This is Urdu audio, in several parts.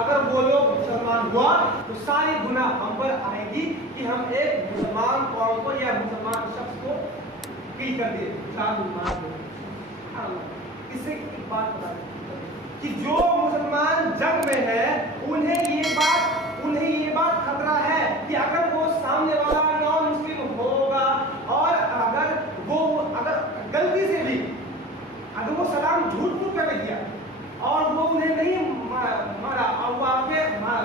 اگر وہ لوگ مسلمان ہوا تو ساری گناہ ہم پر آئے گی کہ ہم ایک مسلمان قوم کو یا مسلمان شخص کو کل کر دے اس سے ایک بات بتا دیں کہ جو مسلمان جنگ میں ہے انہیں یہ بات خطرہ ہے کہ اگر وہ سامنے والا نان مسلم ہوگا اور اگر غلطی سے بھی اگر وہ سلام جھوٹ موٹ کر دیا اور وہ انہیں نہیں مارا اور وہ آپ کے مار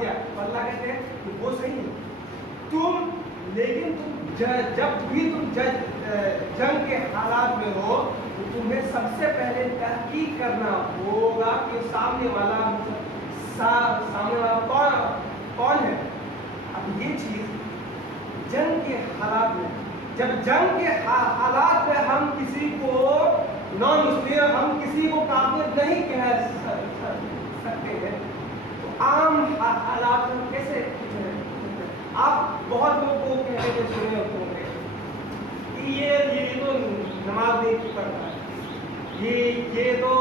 دیا تو اللہ کہتے ہیں کہ وہ صحیح ہے لیکن جب بھی تم جنگ کے حالات میں ہو تو تمہیں سب سے پہلے تحقیق کرنا ہوگا کہ سامنے والا کون ہے. اب یہ چیز جنگ کے حالات میں جب جنگ کے حالات میں ہم کسی کو نان مسلم ہم کسی کو کافر نہیں کہہ سکتے ہیں تو عام حالات میں کیسے آپ بہت لوگوں کو کہتے تھے سنے ہوتے ہوں گے کہ یہ تو نماز نہیں پڑھتا ہے یہ تو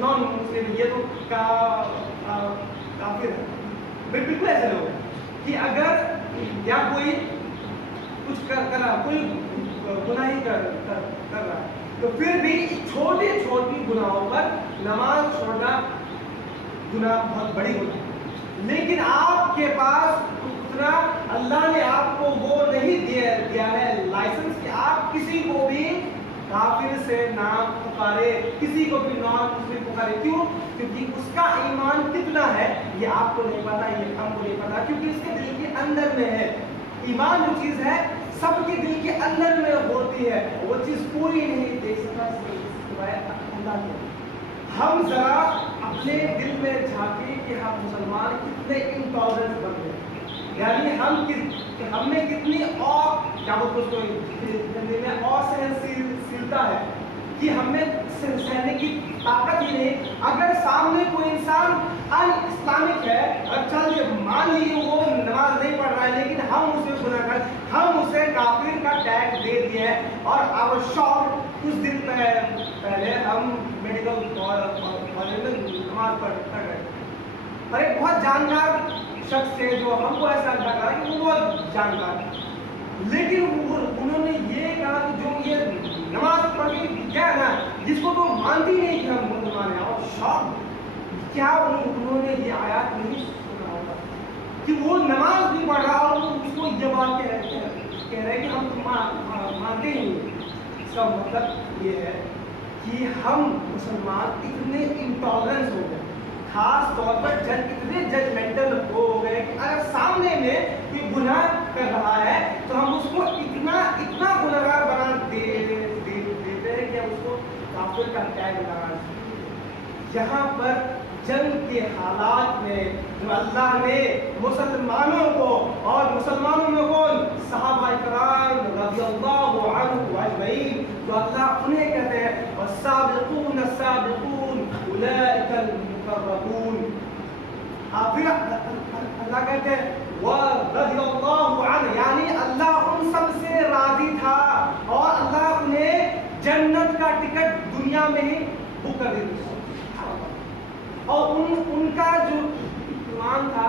نان مسلم یہ تو کافر ہے. بالکل ایسے لوگ ہیں کہ اگر یا کوئی کچھ کر رہا کوئی گناہ ہی کر رہا ہے تو پھر بھی چھوٹی چھوٹی گناہوں پر نماز چھوڑنا گناہ بہت بڑی گناہ ہے. لیکن آپ کے پاس اتنا اللہ نے آپ کو وہ نہیں دیا ہے لائسنس کہ آپ کسی کو بھی کافر سے نام پکارے کسی کو بھی نام مسلم پکارے. کیوں؟ کیونکہ اس کا ایمان کتنا ہے یہ آپ کو نہیں پتا یہ ہم کو نہیں پتا کیونکہ اس کے دل کے اندر میں ہے. ایمان جو چیز ہے سب کے دل کے اندر میں ہوتی ہے وہ چیز پوری نہیں دیکھ سکتا سوائے اللہ کے. ہم ذرا اپنے دل میں جھانکیں کہ ہم مسلمان کتنے انٹالرنٹ بن گئے یعنی ہم میں کتنی اور کیا بولتے ہیں اور سہنشیلتا ہے کہ ہم میں سہنے کی طاقت ہی نہیں. اگر سامنے کوئی انسان ان اسلامک ہے اور چل یہ مان لیجیے وہ نماز نہیں پڑھ رہا ہے لیکن ہم اسے گناہ کر ہم اسے کافر کا ٹیگ دے دیا ہے. اور آور شوق کچھ دن پہلے ہم میڈیکل کالج میں نماز پڑھ رہے اور ایک بہت جانکار شخص تھے جو ہم کو ایسا لگ رہا ہے کہ وہ بہت جانکار لیکن انہوں نے یہ کہا کہ جو یہ نماز پڑھ کے کیا ہے نا جس کو تو مانتی نہیں کہ ہم مسلمان ہیں. اور شوق کیا انہوں نے یہ آیات نہیں سنا ہوگا کہ وہ نماز بھی پڑھ رہا اور اس کو یہ بات کہہ رہے کہ ہم مانتے ہی نہیں. اس کا مطلب یہ ہے کہ ہم مسلمان اتنے انٹالرنس ہو گئے خاص طور پر اتنے ججمنٹل ہو گئے کہ اگر سامنے میں کوئی گناہ کر رہا ہے تو ہم اس کو اتنا گنہگار بنا دیتے ہیں کہ اس کو کافر کا ٹیگ لگا. یہاں پر جنگ کے حالات میں جو اللہ نے مسلمانوں کو اور مسلمانوں میں کون صحابہ کرام رضی اللہ عنہم اجمعین جو اللہ انہیں کہتے ہیں والسابقون السابقون اولئک المقربون. پھر اللہ کہتے ہیں ورضی اللہ عنہ یعنی اللہ ان سب سے راضی تھا اور اللہ انہیں جنت کا ٹکٹ دنیا میں ہی بک کر دیتا. اور ان کا جو ایمان تھا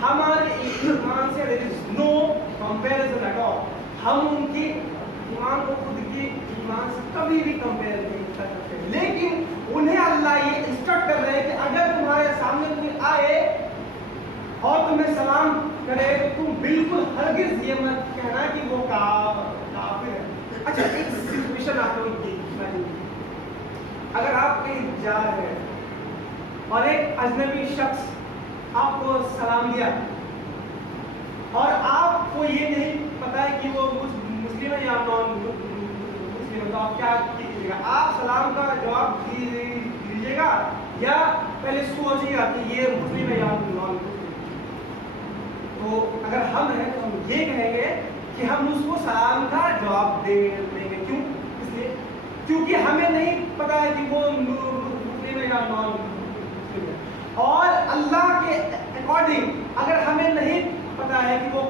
ہمارے ایمان سے there is no comparison at all. ہم ان کی ایمان کو خود کی ایمان سے کبھی بھی کمپیئر نہیں کر سکتے. لیکن انہیں اللہ یہ انسٹرکٹ کر رہے ہیں کہ اگر تمہارے سامنے کوئی آئے اور تمہیں سلام کرے تو تم بالکل ہرگز یہ مت کہنا کہ وہ کافر ہے. اچھا ایک سچویشن آپ کو اگر آپ کہیں جا رہے ہیں اور ایک اجنبی شخص آپ کو سلام دیا اور آپ کو یہ نہیں پتا ہے کہ وہ مسلم ہے یا نان مسلم ہے تو آپ کیا کیجیے گا؟ آپ سلام کا جواب دیجیے گا یا پہلے سوچیے گا کہ یہ مسلم ہے یا نان مسلم؟ تو اگر ہم ہیں تو ہم یہ کہیں گے کہ ہم اس کو سلام کا جواب دیں گے. کیوں؟ اس لیے کیونکہ ہمیں نہیں پتا ہے کہ وہ مسلم ہے یا نان مسلم. اور اللہ کے اکارڈنگ اگر ہمیں نہیں پتا ہے کہ وہ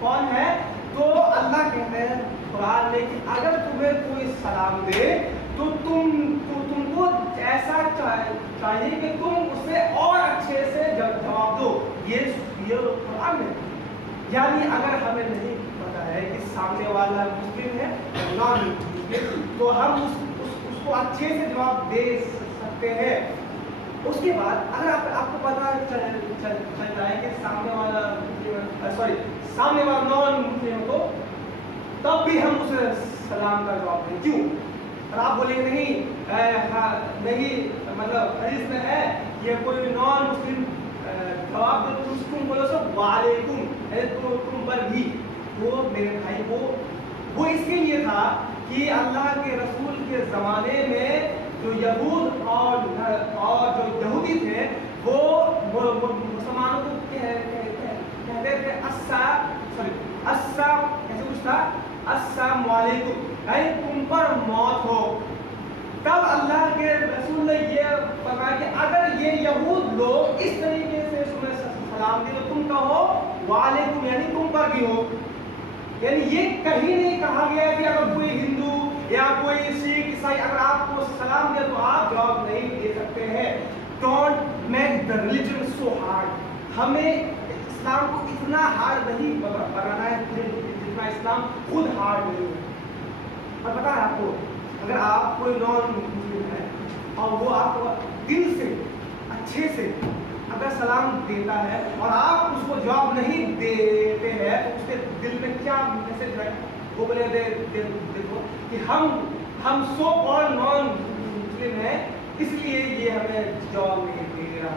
کون ہے تو اللہ کہتے ہیں قرآن میں کہ اگر تمہیں کوئی سلام دے تو تم کو ایسا چاہیے کہ تم اسے اور اچھے سے جواب دو. یہ قرآن ہے. یعنی اگر ہمیں نہیں پتا ہے کہ سامنے والا مسلم ہے نان مسلم تو ہم اس کو اچھے سے جواب دے سکتے ہیں. اس کے بعد اگر آپ کو پتا چل جائے کہ سامنے والا نان مسلم کو, تب بھی ہم اسے سلام کا جواب دیں. کیوں؟ اور آپ بولیں گے نہیں مطلب حدیث میں ہے یہ کوئی نان مسلم جواب دے تو تم بولو سب وعلیکم, تم پر بھی. وہ میرے بھائی وہ اس کے لیے تھا کہ اللہ کے رسول کے زمانے میں جو یہود اور جو یہودی تھے وہ مسلمانوں کو کہتے تھے ایسے کچھ تھا السلام علیکم, یعنی تم پر موت ہو. تب اللہ کے رسول نے یہ فرمایا کہ اگر یہ یہود لوگ اس طریقے سے تمہیں سلام دے تو تم کہو وعلیکم, یعنی تم پر بھی ہو. یعنی یہ کہیں نہیں کہا گیا کہ اگر کوئی ہندو یا کوئی سکھ عیسائی اگر آپ کو سلام دے تو آپ جواب نہیں دے سکتے ہیں. Don't make the religion so hard. ہمیں اسلام کو اتنا ہارڈ نہیں بنانا ہے جتنا اسلام خود ہارڈ نہیں ہے. اور پتا ہے آپ کو, اگر آپ کوئی نان مسلم ہے اور وہ آپ کو دل سے اچھے سے اگر سلام دیتا ہے اور آپ اس کو جواب نہیں دیتے ہیں تو اس کے دل میں کیا میسج ہے؟ وہ بولے دیکھو کہ ہم سو اور نان مسلم ہیں اس لیے یہ ہمیں جواب نہیں دے رہا.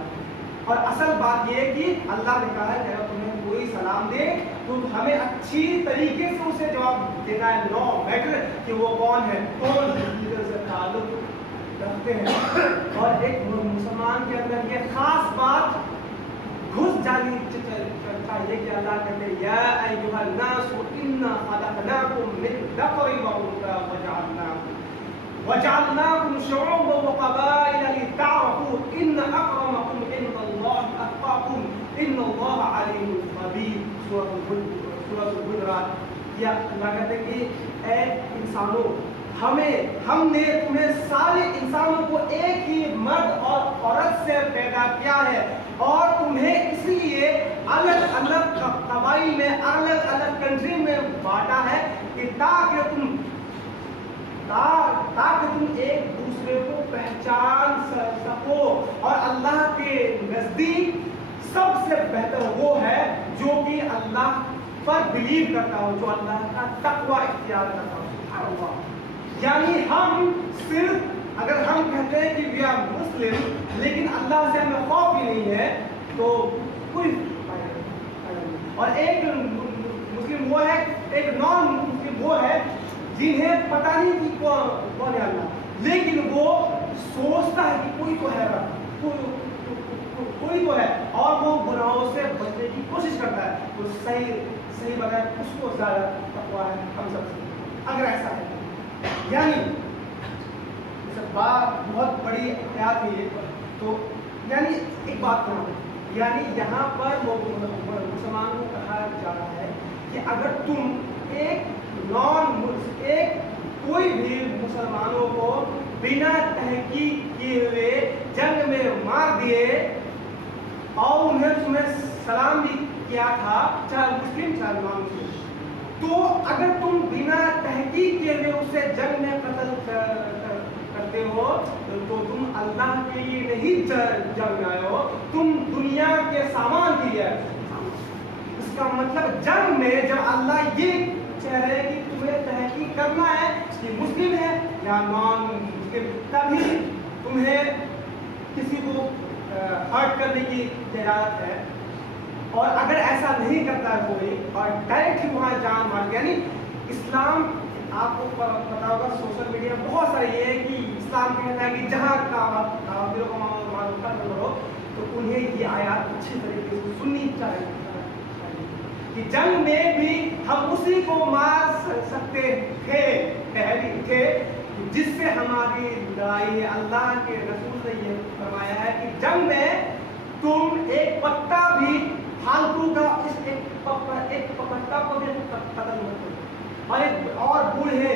اور اصل بات یہ ہے کہ اللہ نے کہا ہے کہ اگر تمہیں کوئی سلام دے تو ہمیں اچھی طریقے سے اسے جواب دینا ہے, نو میٹر کہ وہ کون ہے, کون سے تعلق رکھتے ہیں. اور ایک مسلمان کے اندر یہ خاص بات گھس جانی چاہیے کہ اللہ کہتے ہیں یا ایھا الناس انا خلقناکم من ذکر وانثى وجعلناکم شعوبا وقبائل لتعارفوا ان اکرمکم عند اللہ اتقاکم ان اللہ علیم خبیر. سورۃ الحجرات. یا اللہ کہتے ہیں کہ اے انسانوں ہم نے تمہیں سارے انسانوں کو ایک ہی مرد اور عورت سے پیدا کیا ہے اور تمہیں اس لیے الگ الگ قبائل میں الگ الگ کنٹری میں بانٹا ہے کہ تاکہ تم ایک دوسرے کو پہچان سکو. اور اللہ کے نزدیک سب سے بہتر وہ ہے جو کہ اللہ پر بلیو کرتا ہو, جو اللہ کا تقوی اختیار کرتا ہو. سبحان اللہ. یعنی ہم صرف اگر ہم کہتے ہیں کہ وی آر مسلم لیکن اللہ سے ہمیں خوف ہی نہیں ہے تو کوئی فائدہ نہیں. اور ایک مسلم وہ ہے, ایک نان مسلم وہ ہے جنہیں پتہ نہیں کہ کون ہے اللہ, لیکن وہ سوچتا ہے کہ کوئی تو ہے, کوئی تو ہے اور وہ گناہوں سے بچنے کی کوشش کرتا ہے. تو صحیح بات ہے اس کو زیادہ تقویٰ ہے ہم سب سے اگر ایسا ہے. یعنی بات بہت بڑی آیات ہے یہ. تو یعنی ایک بات کرنا, یعنی یہاں پر مسلمانوں کو کہا جا رہا ہے کہ اگر تم ایک کوئی بھی مسلمانوں کو بنا تحقیق کیے ہوئے جنگ میں مار دیے اور تمہیں سلام بھی کیا تھا, چاہے مسلم چاہے نان مسلم, تو اگر تم بنا تحقیق کیے ہوئے اسے جنگ میں قتل کرتے ہو تو تم اللہ کے لیے نہیں جنگ میں آئے ہو, تم دنیا کے سامان کے لیے آئے ہو. اس کا مطلب جنگ میں جب اللہ یہ کہہ رہے کہ تمہیں تحقیق کرنا ہے کہ مسلم ہے یا نان مسلم, تبھی تمہیں کسی کو ہرٹ کرنے کی اجازت ہے. اور اگر ایسا نہیں کرتا ہے کوئی اور ڈائریکٹ ہی وہاں جان مار, یعنی اسلام آپ کو پتا ہوگا سوشل میڈیا بہت سارے یہ ہے کہ اسلام کہتا ہے کہ جہاں کافروں کو معلوم کرو تو انہیں یہ آیات اچھی طریقے سے سننی چاہیے کہ جنگ میں بھی ہم اسی کو مار سکتے تھے جس سے ہماری لڑائی ہے. اللہ کے رسول نے یہ فرمایا ہے کہ جنگ میں تم ایک پتا بھی فالتو کا ایک پتا کو بھی قتل مت کرو, اور بوڑھے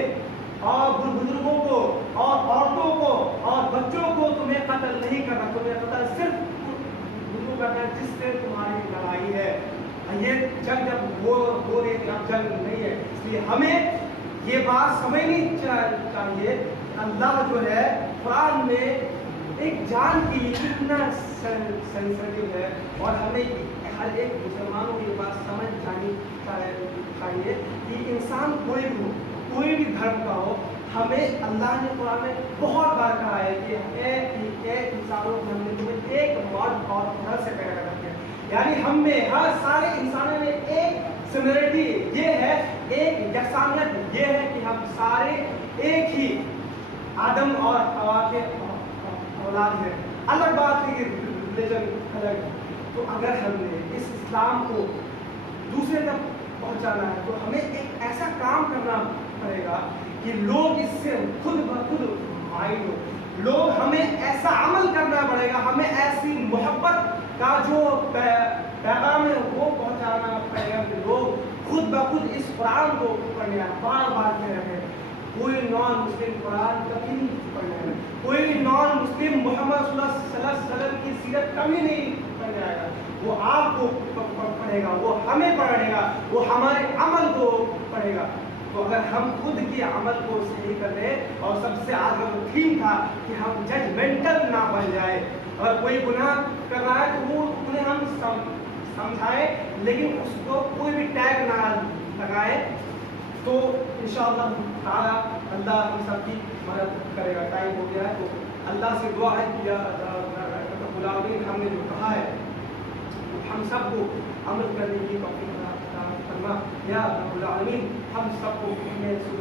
اور بزرگوں کو اور عورتوں کو اور بچوں کو تمہیں قتل نہیں کرنا. تمہیں قتل صرف کرنا ہے لیے ہمیں یہ بات سمجھنی چاہیے اللہ جو ہے قرآن میں ایک جان کے لیے کتنا سینسٹیو ہے، اور ہمیں ہر ایک مسلمانوں کو یہ بات سمجھ جانی چاہیے کہ انسان کوئی بھی ہو، کوئی بھی دھرم کا ہو، ہمیں اللہ نے قرآن میں بہت بار کہا ہے کہ اے انسانوں کو ہم نے تمہیں ایک مرد اور عورت سے پیدا کرتے ہیں، یعنی ہم میں ہر سارے انسانوں میں ایک سملرٹی یہ ہے، ایک یکسانیت یہ ہے کہ ہم سارے ایک ہی آدم اور حوا کے اولاد ہیں۔ الگ بات ہے کہ ریلیجن الگ ہے، تو اگر ہم نے اس اسلام کو دوسرے تک پہنچانا ہے تو ہمیں ایک ایسا کام کرنا پڑے گا کہ لوگ اس سے خود بخود مائل ہو، لوگ ہمیں ایسا عمل کرنا پڑے گا، ہمیں ایسی محبت کا جو پیغام ہے وہ پہنچانا پڑے گا کہ لوگ خود بخود اس قرآن کو پڑھنے بار بار کہہ رہے ہیں۔ کوئی نان مسلم قرآن کبھی نہیں پڑھنے ہے، کوئی نان مسلم محمد صلی اللہ علیہ وسلم کی سیرت کبھی نہیں پڑھنے آئے گا، وہ آپ کو پڑھے گا، وہ ہمیں پڑھے گا، وہ ہمارے عمل کو پڑھے گا۔ تو اگر ہم خود کے عمل کو صحیح کر لیں، اور سب سے آگے تھیم تھا کہ ہم ججمنٹل نہ بن جائے، اگر کوئی گناہ کر رہا ہے تو وہ انہیں ہم سمجھائیں لیکن اس کو کوئی بھی ٹیگ نہ لگائے، تو انشاءاللہ تعالیٰ اللہ ہم سب کی مدد کرے گا۔ ٹائم ہو گیا ہے تو اللہ سے دعا ہے کہ رب العالمین ہم نے جو کہا ہے ہم سب کو عمل کرنے کی توفیق عطا فرما، یا رب العالمین ہم سب کو میں سے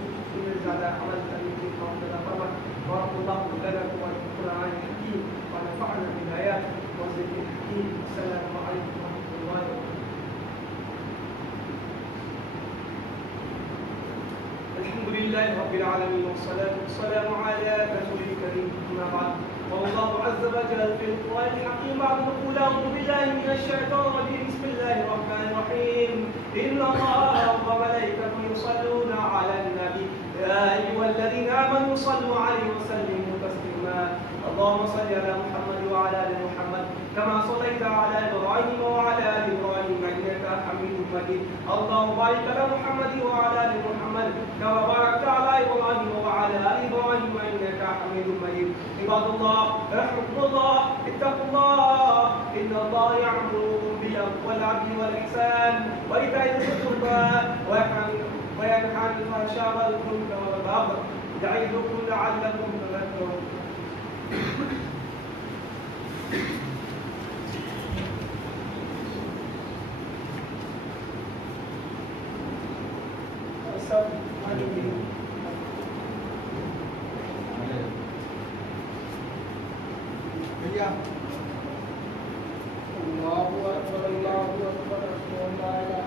زیادہ عمل کرنے کی توفیق عطا فرما۔ بارک اللہ لنا والقرآن الحکیم ونفعنا بالآیات والذکر الحکیم۔ السلام علیکم ورحمۃ اللہ وبرکاتہ۔ الحمد لله رب العالمين والصلاة والسلام على رسول الكريم، أما بعد، والله عز وجل في القرآن الحكيم بعد يقول أعوذ بالله من الشيطان الرجيم، بسم الله الرحمن الرحيم، إن الله وملائكته يصلون على النبي يا أيها الذين آمنوا صلوا عليه وسلموا تسليما، اللهم صل على محمد وعلى آل محمد كما صليت على إبراهيم وعلى آل إبراهيم إنك حميد مجيد، اللهم بارك على محمد وعلى آل محمد كما باركت على إبراهيم وعلى آل إبراهيم إنك حميد مجيد۔ عباد الله رحمكم الله، اتقوا الله، إن الله يأمركم بالعدل والعدل والإحسان وإيتاء ذي القربى وينهى عن الفحشاء والمنكر والبغي يعظكم لعلكم تذكرون۔ اللہ اکبر، اللہ اکبر، لا الہ